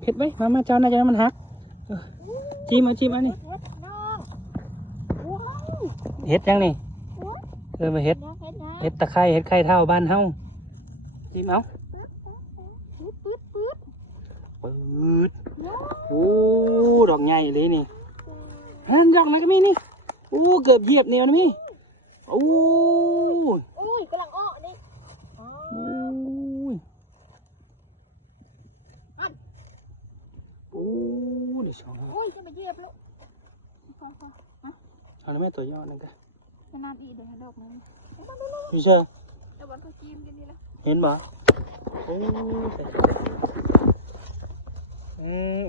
เผ็ดไว้มาเจ้าน่าจะมันหักจิ้มเอานี่เห็ดยังนี่มาเห็ดตะไคร้เห็ดไข่เท่าบ้านเฮาจิ้มเอาปืดโอ้ดอกใหญ่เลยนี่ฮันดอกอะไรก็มีนี่โอ้เกือบเหยียบเนี่ยนะมี่โอ้ยกำลังอ้อนี่โอ้ยเดี๋ยวสองจะมาเหยียบลูกเอาแล้วแม่ตัวยอดนั่นกันนานอีเดี๋ยวดอกนึงดูเชื่อแต่วันก็จิ้มกันนี่แหละเห็นบ่โอ้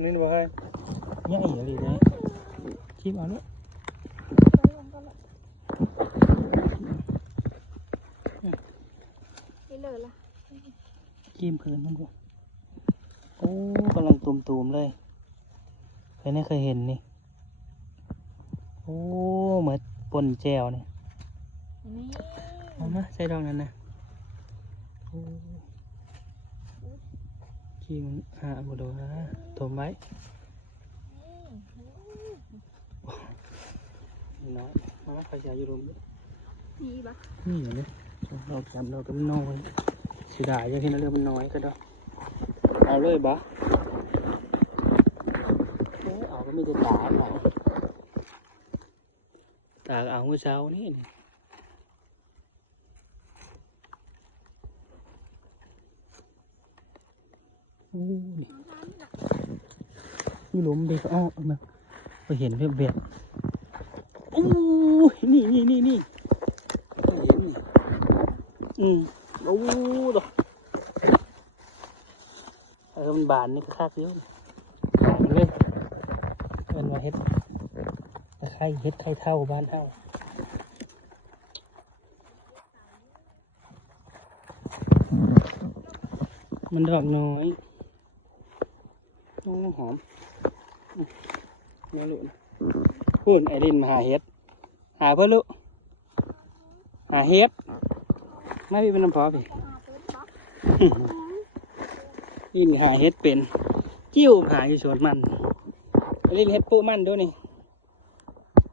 นี่บอกให้ใหญ่อะไรเลยจิ้มเอาแล้วนี่เลยล่ะจิ้มคืนมันบ่โอ้กำลังตุ่มๆเลยเคยเห็นนี่โอ้เหมือนปนแจวเนี่ยเอามาใส่ดอกนั้นนะจิ้มบุดนะถมไว้น้อยมาใครจะอยู่รวมนี่ปะนี่เหรอเนี่ยเราจำเราก็น้อยเสียดายอย่างที่นั่นเรื่องมันน้อยก็ได้เอาเลยบะเอาก็ไม่ได้ตากเอาตากเอาเมื่อเช้านี่นี่หลุมเด็กอ้อมาไปเห็นเบียดโอ้นี่โอ้ดอกมันบานนี่คาดเยอะมันเลยเป็นมาเฮ็ดตะไคร้เฮ็ดไข่เท่าบ้านเฮามันดอกน้อยโอ้หอมเนี่ยลูกพูดไอรินมาหาเฮ็ดหาเพื่อลูกหาเฮ็ดไม่เป็นน้ำพอพี่ยินหาเฮ็ดเป็นจิ้วหาอยู่สวนมันไอรินเฮ็ดปูมันด้วยนี่